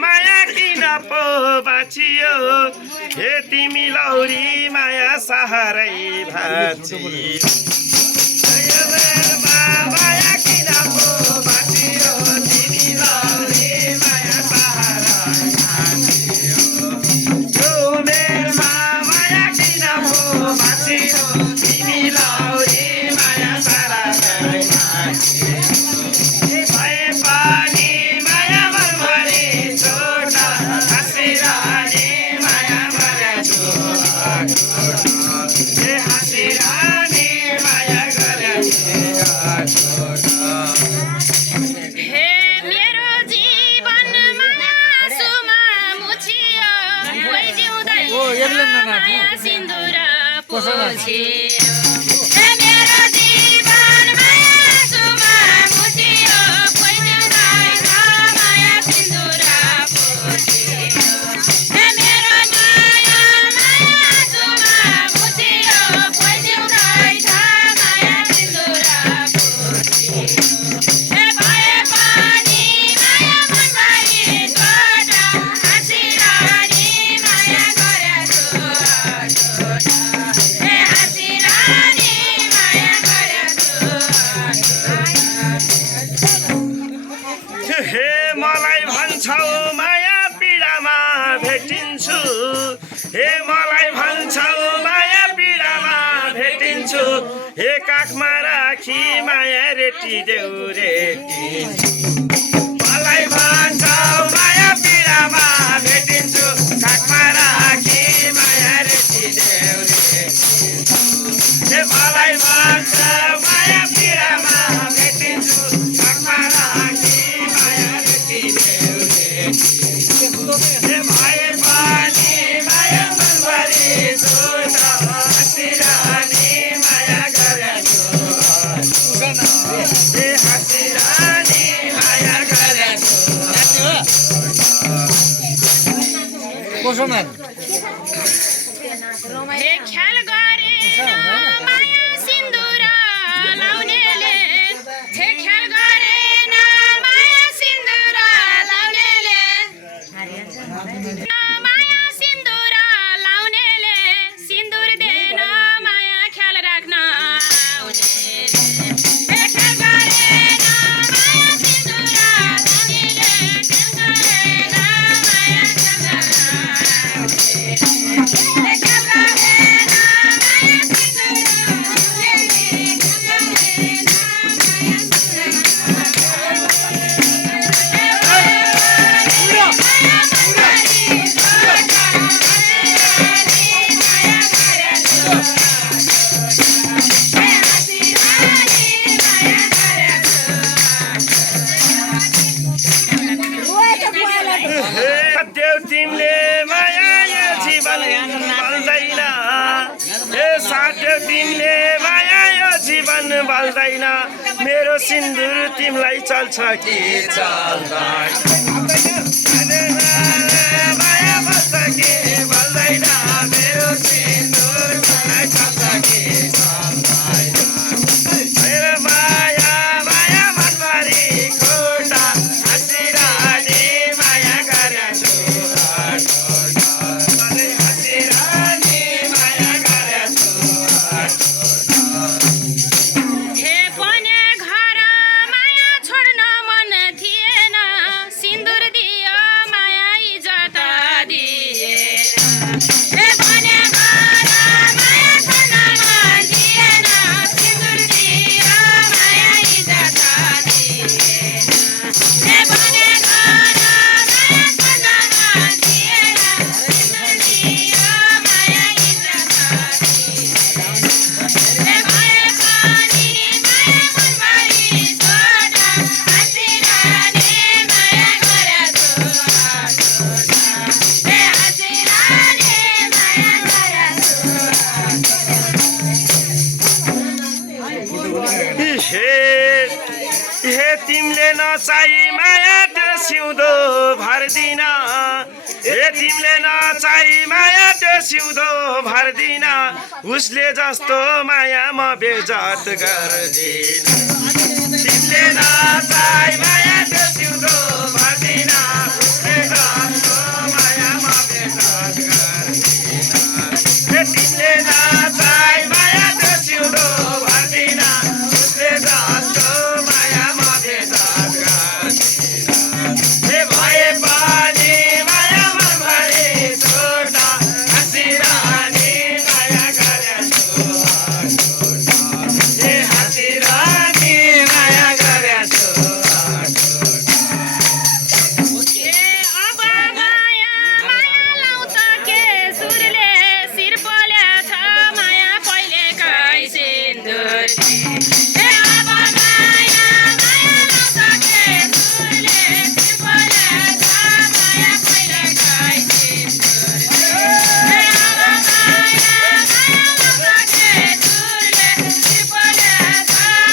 माया किन पो बाँचियो हे तिमी लौरी माया सहारै भाँचियो माया किन पो बाँचियो तिमी लौरी माया सहारै भाँचियो यो मेरमा माया किन पो बाँचियो तिमी लौरी माया सहारै भाँचियो भए पनि मलाई भन्छौ माया पीडामा भेटिन्छु हे मलाई भन्छौ माया पीडामा भेटिन्छु हे काखमा राखी माया रेटी देऊ रेटिन्छु मलाई भन्छौ माया पीडामा भेटिन्छु काखमा राखी माया रेटी देऊ रेटिन्छु हे मलाई भन्छौ माया पीडामा भेटिन्छु काखमा राखी भए पनि माया मनभरि सोच हाँसिरहने माया गरेछु हाँसिरहने माया गरेछु ख्याल गरे माया सिन्दुर लाउनेले ख्याल गरेन माया सिन्दुर लाउनेले माया सिन्दुर लाउनेले सिन्दुर देन माया ख्याल राख्न आउनेले ख्याल गरेन माया सिन्दुर लाउनेले ख्याल गरेन माया ख्याल तिमीले माया यो जीवन बल्दैन हे साथ्यौ तिमीले माया यो जीवन बल्दैन मेरो सिन्दुर तिमीलाई चल्छ कि चल्दैन माया बल्छ कि बल्दैन मेरो सिन्दुर तिमीलाई चल्छ कि चल्दैन मेरो माया माया मनभरि खोटा हाँसिरहने माया गरेछु घर माया छोड्न मन थिएन सिन्दुर तिमीले नचाही माया त्यो सिउँदो भर्दिन हे तिमीले नचाही माया त्यो सिउँदो भर्दिन उसले जस्तो माया म बेजत गर्दिन तिमीले नचाही माया त्यो सिउँदो भर्दिन उसले जस्तो माया म बेजत गर्दिन हे तिमीले नचाही माया त्यो सिउँदो भर्दिन उसले जस्तो माया म बेजत गर्दिन हे भए पनि माया मनभरि छोड्दा हाँसिरहने माया गरेछु हे हाँसिरहने माया गरेछु ए अब माया माया लाउँछ के सुरले शिर पोलेछ माया पहिलेकै सिन्दुरले ए अब माया माया लाउँछ के सुरले शिर पोलेछ माया पहिलेकै सिन्दुरले ए अब माया माया लाउँछ के सुरले शिर पोलेछ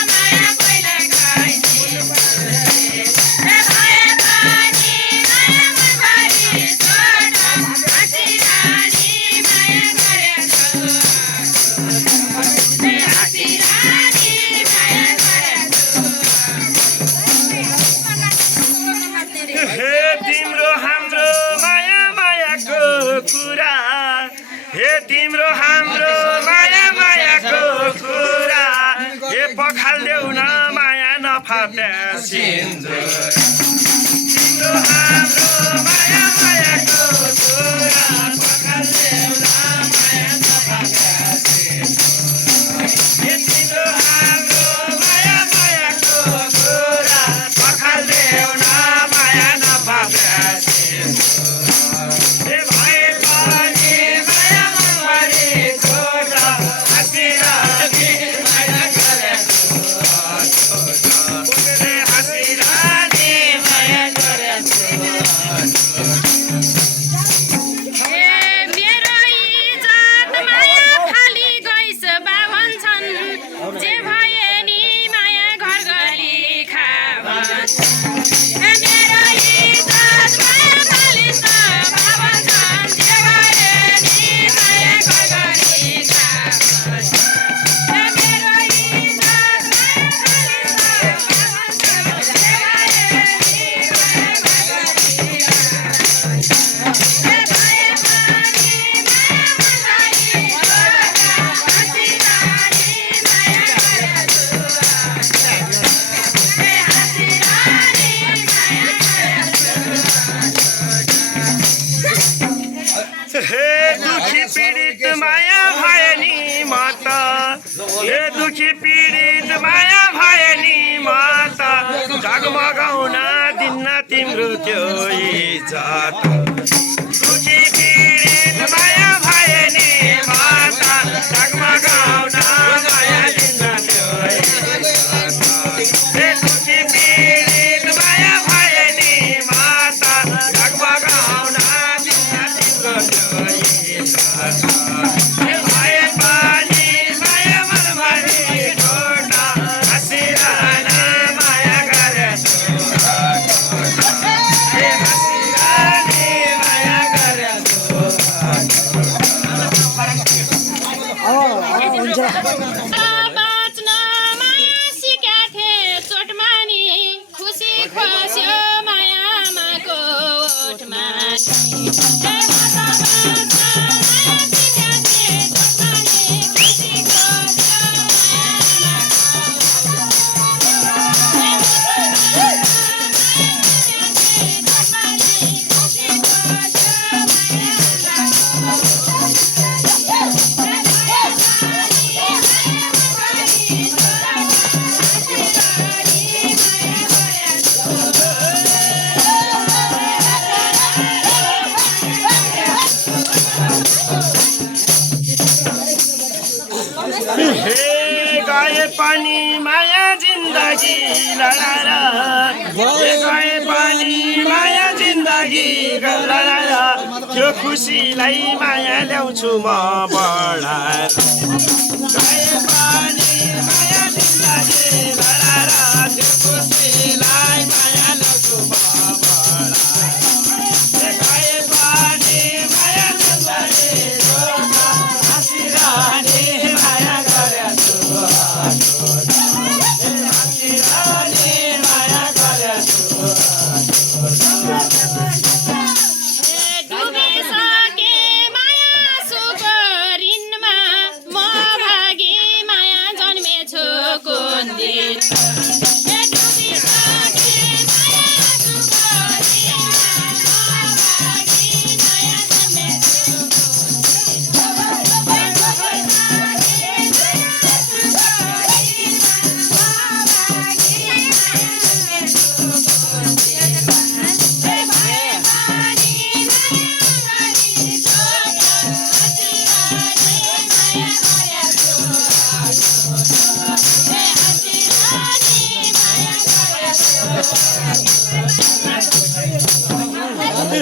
माया पहिलेकै सिन्दुरले ए भए पनि माया मनभरि छोड्दा हाँसिरहने माया गरेछु ए हाँसिरहने माया गरेछु हे तिम्रो हाम्रो माया मायाको कुरा हे तिम्रो हाम्रो माया मायाको कुरा हे पखाल्देऊ न माया नफाप्या सिन्दुर तिम्रो हाम्रो माया मायाको कुरा पखाल्देऊ न माया नफाप्या सिन्दुर हे तिम्रो हाम्रो माया मायाको कुरा पखाल्देऊ न माया नफाप्या सिन्दुर हे भए पनि माया मनभरि छोड्दा हाँसिरहने माया गरेछु उसले हाँसिरहने माया गरेछु ए मेरो इज्जत माया खाली गइस बाभन छन् जे भए नि माया घर गली खाभन् ए मेरो इज्जत माया खाली छ बाभन छन् जे भए नि माया घर गली खाभन् ए मेरो इज्जत माया खाली छ बाभन छन् जे भए नि माया घर गली खाभन् ए भए पनि माया मनभरि छोड्दा हाँसिरहने माया गरेछु ए हाँसिरहने माया गरेछु हे दुखी पीडित माया भए नि म त हे दुखी पीडित माया भए नि म त जगमगाउन दिन्न तिम्रो त्यो इज्जत दुखी पीडित माया भए नि म त जगमगाउन माया दिन्न त्यो इज्जत हे दुखी पीडित माया भए नि म त जगमगाउन दिन्न तिम्रो त्यो इज्जत हे भए पनि माया मनभरि छोड्दा हाँसिरहन माया गरेछु हे हाँसिरहने माया गरेछु बाँच्न माया सिकाथे चोटमा नि खुसी खोस्यो माया आमाको ओठमा नि ए म त बाँच्न माया सिकाथे चोटमा नि खुसी खोस्यो माया आमाको ए म त बाँच्न माया सिकाथे चोटमा नि खुसी खोस्यो माया हे गए पनि माया जिन्दगी लडाएर हे गए पनि माया जिन्दगी लडाएर त्यो खुसीलाई माया ल्याउँछु म बढाएर गए पनि माया जिन्दगी लडाएर त्यो खुसीलाई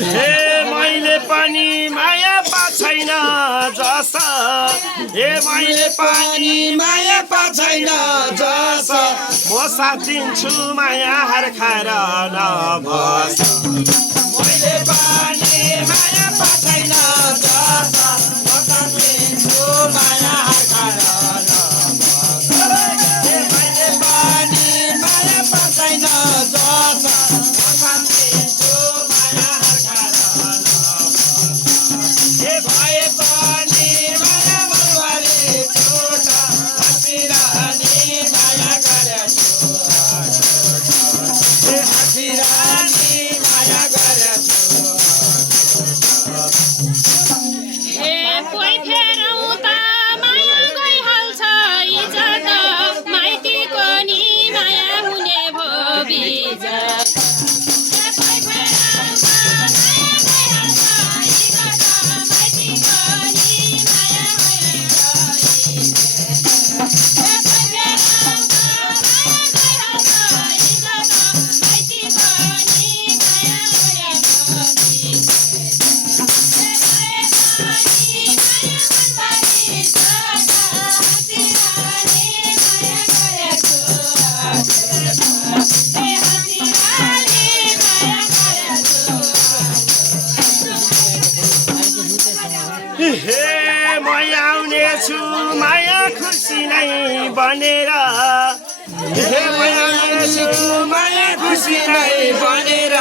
हे मैले पनि माया पाछैन जसा हे मैले पनि माया पाछैन जसा म साथ दिन्छु माया हार खाएर नबस मैले पनि माया पाछैन जसा म साथ दिन्छु माया हार खाएर नबस हे मैले पनि माया पाछैन जसा म साथ दिन्छु माया हार खाएर हे भए पनि माया मलवारी छोटा हाँसिरहने माया गरेछु हे हाँसिरहने माया गरेछु हे कोही फेरौँ त माया गइहाल्छ इज्जत माइतीको नि माया हुने भो बिजत हे कोही फेरौँ त माया गइहाल्छ इज्जत माइतीको नि माया हुने भो बिजत हे कोही फेरौँ त माया गइहाल्छ इज्जत माइतीको नि माया हुने भो बिजत हे म आउनेछु माया खुसी नै बनेर हे म आउनेछु माया खुसी नै बनेर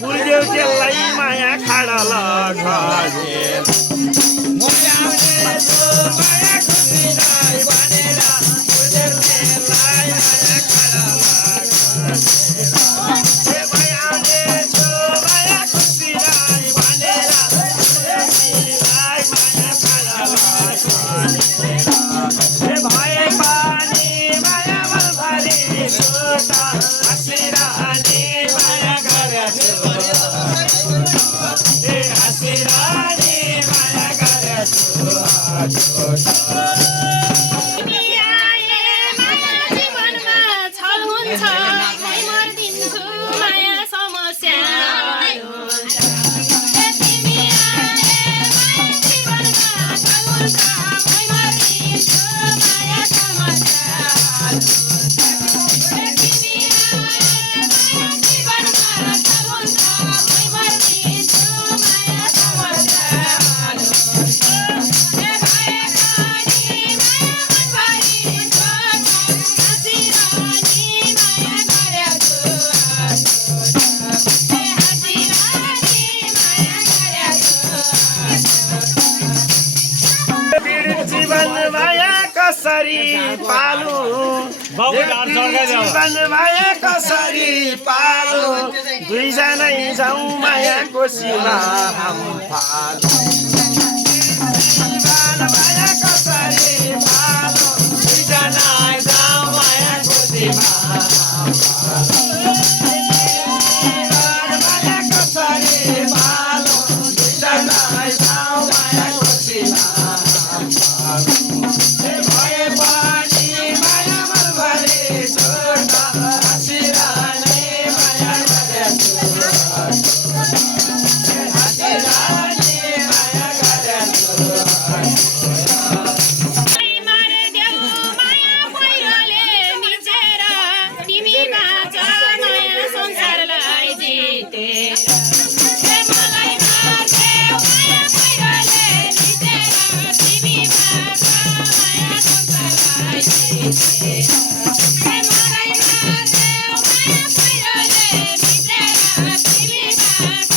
फुलदेऊ त्यसलाई माया खाडल गरेर म आउनेछु माया खुसी नै बनेर फुलदेऊ त्यसलाई माया खाडल गरेर हे म आउनेछु माया खुसी नै बनेर हे भए पनि माया मलभारी छोटा हाँसिरहने माया गरेछु हे हाँसिरहने माया गरेछु तिमी आए माया जीवनमा छल हुन्छ खै मर्दिन्छु माया समस्या हुन्छ हे तिमी आए माया जीवनमा छल हुन्छ खै मर्दिन्छु माया समस्या हुन्छ हे तिमी आए माया जीवनमा छल हुन्छ खै मर्दिन्छु माया समस्या हुन्छ हे भए पनि माया मनभरि छोटा हाँसिरहने माया गरेछु हे हाँसिरहने माया गरेछु पीडित जीवन माया कसरी पालु जीवन माया कसरी पालु दुईजनै जाउँ माया कोसीमा हम पालु जीवन माया कसरी पालु दुईजनै जाउँ माया कोसीमा हम पालु जीवन माया कसरी पालु दुईजनै जाउँ माया कोसीमा हम पालु हे भए पनि माया मनभरि छोटा हाँसिरहने माया गरेछु हे हाँसिरहने माया गरेछु मारिदेऊ माया पहिरोले मिचेर तिमी बाँच माया संसारलाई जितेर हे मलाई मारिदेऊ माया पहिरोले मिचेर तिमी बाँच माया संसारलाई जितेर हे मलाई मारिदेऊ माया पहिरोले मिचेर तिमी बाँच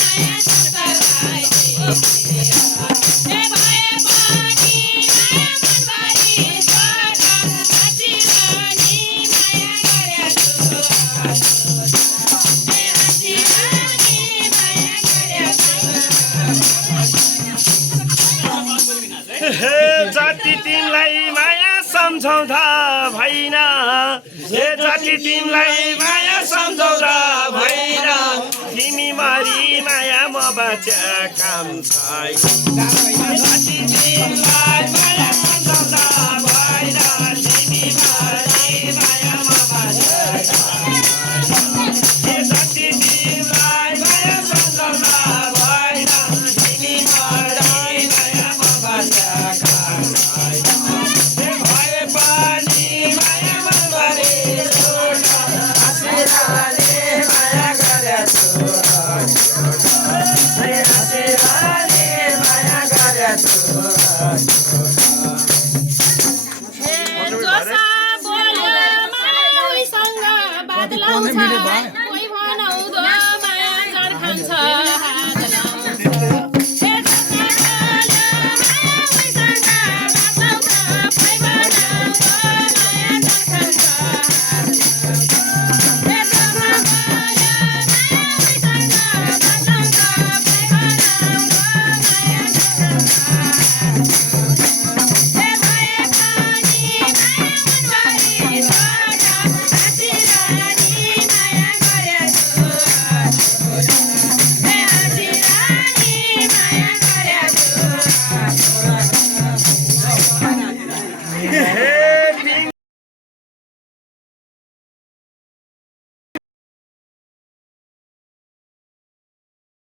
माया संसारलाई जितेर हे भए पनि माया मनभरि छोटा हाँसिरहने माया गरेछु हे हाँसिरहने माया गरेछु हे जति तिमीलाई माया सम्झौता भएन हे जति तिमीलाई माया सम्झौता भएन तिमी मरी माया म बाँच्या काम छैन जति तिमीलाई माया सम्झौता भएन तिमी मरी माया म बाँच्या काम छैन कोही भनाउँदो माया जड खान्छ हात लाउँछ हे जति बोल्यो माया उसँग बाँचाउँछ कोही भनाउँदो माया जड खान्छ हात लाउँछ हे जति बोल्यो माया उसँग बाँचाउँछ कोही भनाउँदो माया जड खान्छ हे भए पनि माया मनभरि छोड हाँसिरहने माया गरेछु हे हाँसिरहने माया गरेछु हे